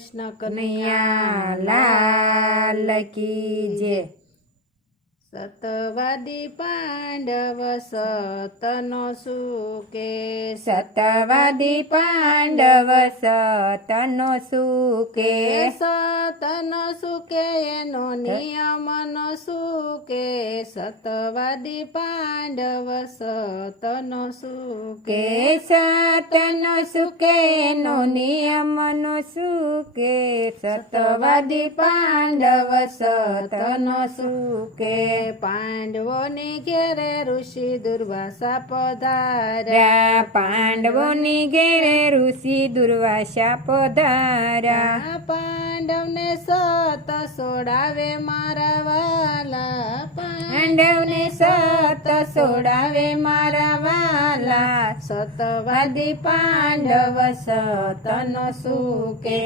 કૃષ્ણ કનૈયા લાલ કી જય। સતવાદી પાંડવ સતનો સુકે સતવાદી પાંડવ સતનો સુકે સતનો સુકે એનો નિયમનો સુકે સતવાદી પાંડવ સતનો સુકે સતનો સુકે નો નિયમનો સુકે સતવાદી પાંડવ સતનો સુકે પાંડવોની ઘેરે ઋષિ દુર્વાસા પધાર્યા પાંડવોની ઘેરે ઋષિ દુર્વાસા પધાર્યા પાંડવને સત સોડાવે મારા વાલા પાંડવને સત સોડાવે મારા વાલા સતવાદી પાંડવ સતનો સુકે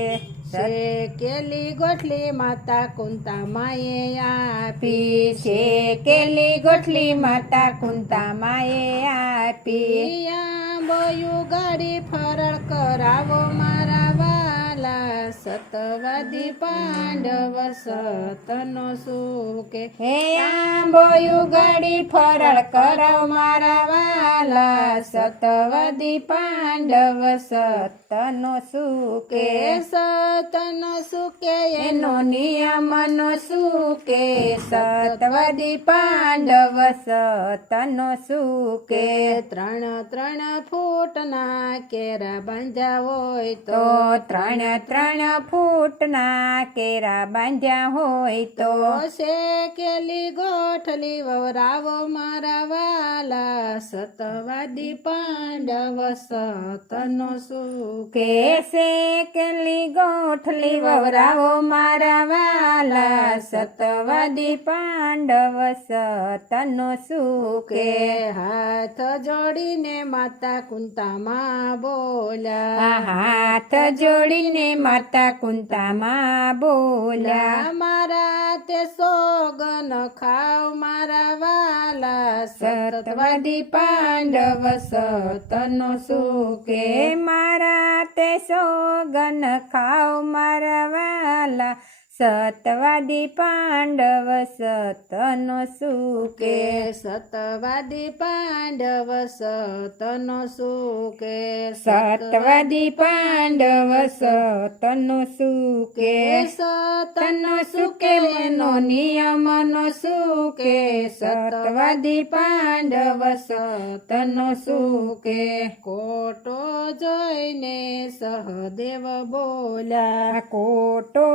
શેકેલી ગોઠલી માતા કુંતા માએ આપી શેકેલી ગોઠલી માતા કુંતા માએ આપી આંબોયું ગાડી ફરળ કરાવો મારા વાલા સતવાદી પાંડવ સતનો સુકે હે આંબોયું ગાડી ફરળ કરાવ મારા વાલા સતવાદી પાંડવ સતનો સુકે સતનો સુકે એનો નિયમનો સુકે સતવાદી પાંડવ સતનો સુકે ત્રણ ફૂટના કેરા બાંધ્યા હોય તો ત્રણ ફૂટના કેરા બાંધ્યા હોય તો શેકેલી ગોઠલી વવરાવો મારા વાલા સતવાદી પાંડવ સતનો સુકે શેકેલી ગોઠલી વવરાવો મારા વાલા સતવાદી પાંડવ સતનો સુકે હાથ જોડીને માતા કુંતામાં બોલ્યા હાથ જોડીને માતા કુંતામાં બોલ્યા મારા તે સોગન ખાવ મારા વાલા સતવાદી પાંડવ સતનો સુકે મારા તે સોગન ખાવ મારા વાલા સતવાદી પાંડવ સતનો સુકે સતવાદી પાંડવ સતનો સુકે સતવાદી પાંડવ સતનો સુકે સતનો સુકે એનો નિયમનો સુકે સતવાદી પાંડવ સતનો સુકે કોટો જોઈને સહદેવ બોલ્યા કોટો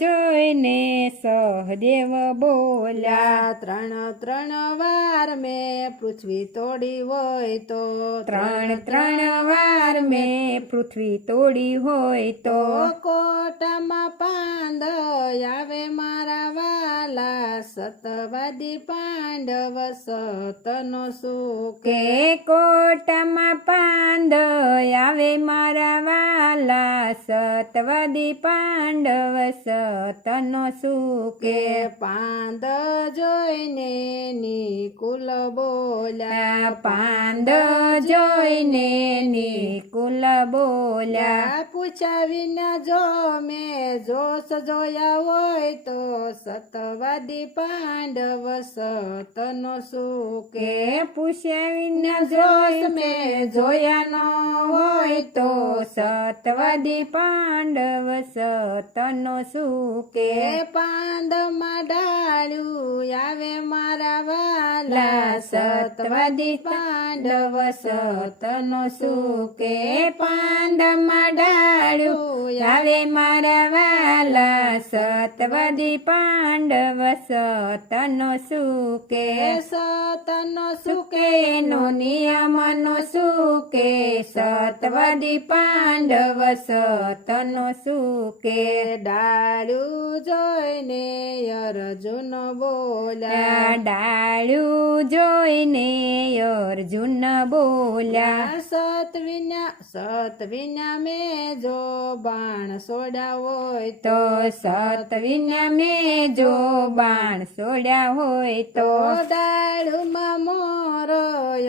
જોઈને સહદેવ બોલ્યા ત્રણ વાર મેં પૃથ્વી તોડી હોય તો ત્રણ વાર મેં પૃથ્વી તોડી હોય તો કોટામાં પાંદ આવે મારા વાલા સતવાદી પાંડવ સતનો સુકે કોટામાં પાંદ આવે મારા વાલા સતવાદી પાંડવ સતનો સુકે પાંદ જોઈને નિકુલ બોલ્યા પાંદ જોઈને નિકુલ બોલ્યા પૂછ્યા વિના જો મેં જોશ જોયા હોય તો સતવાદી પાંડવ સતનો સુકે પૂછ્યા વિના જોશ મેં જોયા ન હોય તો સતવાદી પાંડવ સતનો સુકે પાંદમાં ડાળ્યું આવે મારા વાલા સતવાદી પાંડવ સતનો સુકે પાંદમાં ડાળ્યું આવે મારા વાલા સતવાદી પાંડવ સતનો સુકે સતનો સુકે નો નિયમનો સુકે સતવાદી પાંડવ સતનો સુકે ડાળ્યું જોઈને અર્જુન બોલ્યા ડાળ્યું જોઈને અર્જુન બોલ્યા સતવિના મેં જો બાણ સોડ્યા હોય તો સતવિના મેં જો બાણ સોડ્યા હોય તો ડાળુમાં મોરો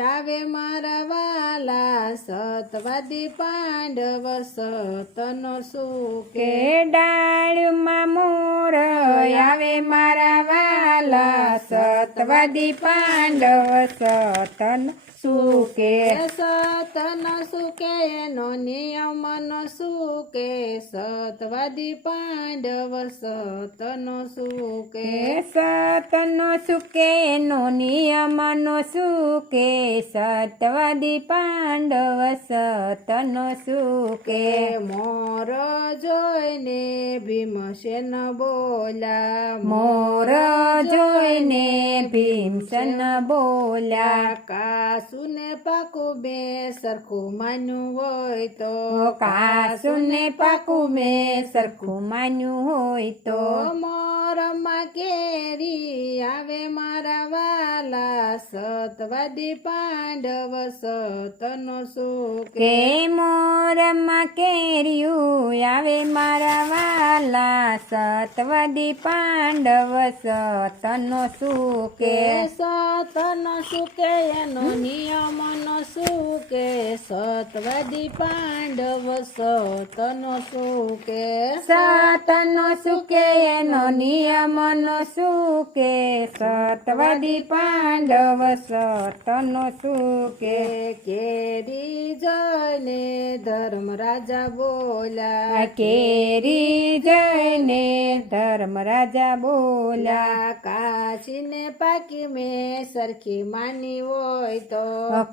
આવે મારા વાલા સતવાદી પાંડવ સતનો સુકે કે ડાળમાં મોર આવે મારા વાલા સતવાદી પાંડવ સતન સુકે સતન સુકે એનો નિયમ ન સુકે સતવાદી પાંડવ સતનો સુકે સતનો સુકે નો નિયમ નો સુકે સતવાદી પાંડવ સતનો સુકે મોર જોઈને ભીમસેન બોલ્યા મોર જોઈને ભીમસેન બોલ્યા કાસુને પાકું બે સરખું માન્યું હોય તો કાસુને પાકું મેં સરખું માન્યું હોય તો મોરમાં કેરી આવે મારા વાલા સતવાદી પાંડવ સતનો સુકે કે મોરમાં કેર્યું આવે મારા વાલા સતવાદી પાંડવ સતનો સુકે સતનો સુકે એનો નિયમ ન સુકે સતવાદી પાંડવ સતનો સુકે સતનો સુકે એનો નિયમ નો સુકે સતવાદી પાંડવ સતનો સુકે કેરી જઈને ધર્મ રાજા બોલ્યા કેરી જઈને ધર્મરાજા બોલ્યા કાશીને પાકી મેં સરખી માની હોય તો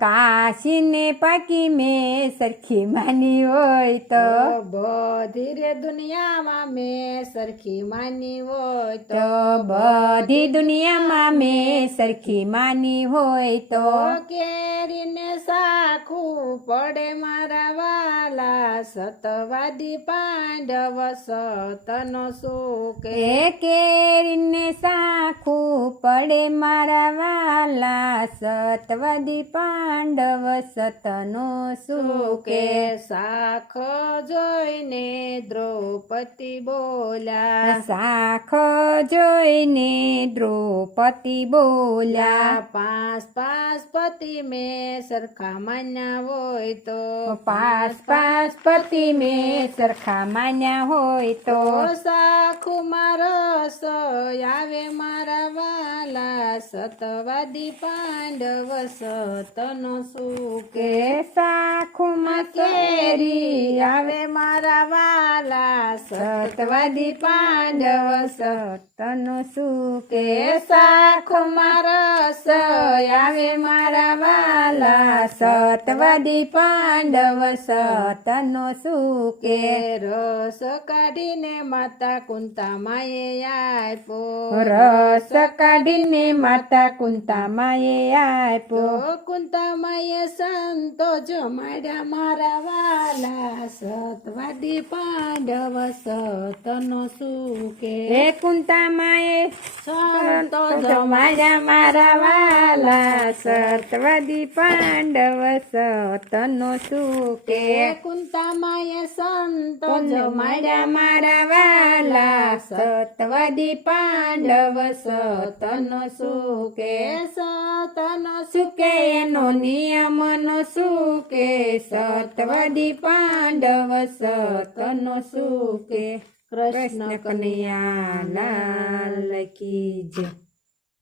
કાશીને પાકી મેં સરખી માની હોય તો બધી રે દુનિયામાં મેં સરખી માની હોય તો બધી દુનિયામાં મેં સરખી માની હોય તો કેરીને સાખું પડે મારા વાલા સતવાદી પાંડવ સતનો સુકે એ કેરીને સાખું પડે મારા વાલા સતવાદી પાંડવ સતનો સુકે શાખ જોઈને દ્રૌપદી બોલ્યા શાખ જોઈને દ્રૌપદી બોલ્યા પાંચ પતિ મેં સરખા માન્યા હોય તો પાંચ પતિ મેં સરખા માન્યા હોય તો સાખું રસ આવે મારા વાલા સતવાદી પાંડવ સતનો સુકે સાખુમાં કેરી આવે મારા વાલા સતવાદી પાંડવ સતનો સુકે સાખુમાં રસ આવે મારા વાલા સતવાદી પાંડવ સતનો સુકે રસ કાઢીને માતા કુંતા માએ આપ્યો રસ કાઢીને માતા કુંતા માએ આપ્યો કુંતા માએ સંતો જમાડ્યા મારા વાલા સતવાદી પાંડવ સતનો સુકે હે કુંતા માએ સંતો જમાડ્યા મારા વાલા સતવાદી પાંડવ સતનો સુકે કુંતા માએ સંતો જમાડ્યા મારા વાલા સતવાદી પાંડવ સતનો સુકે સતનો સુકે એનો નિયમ નો સુકે સતવાદી પાંડવ સતનો સુકે કૃષ્ણ કનૈયા લાલ કી જય.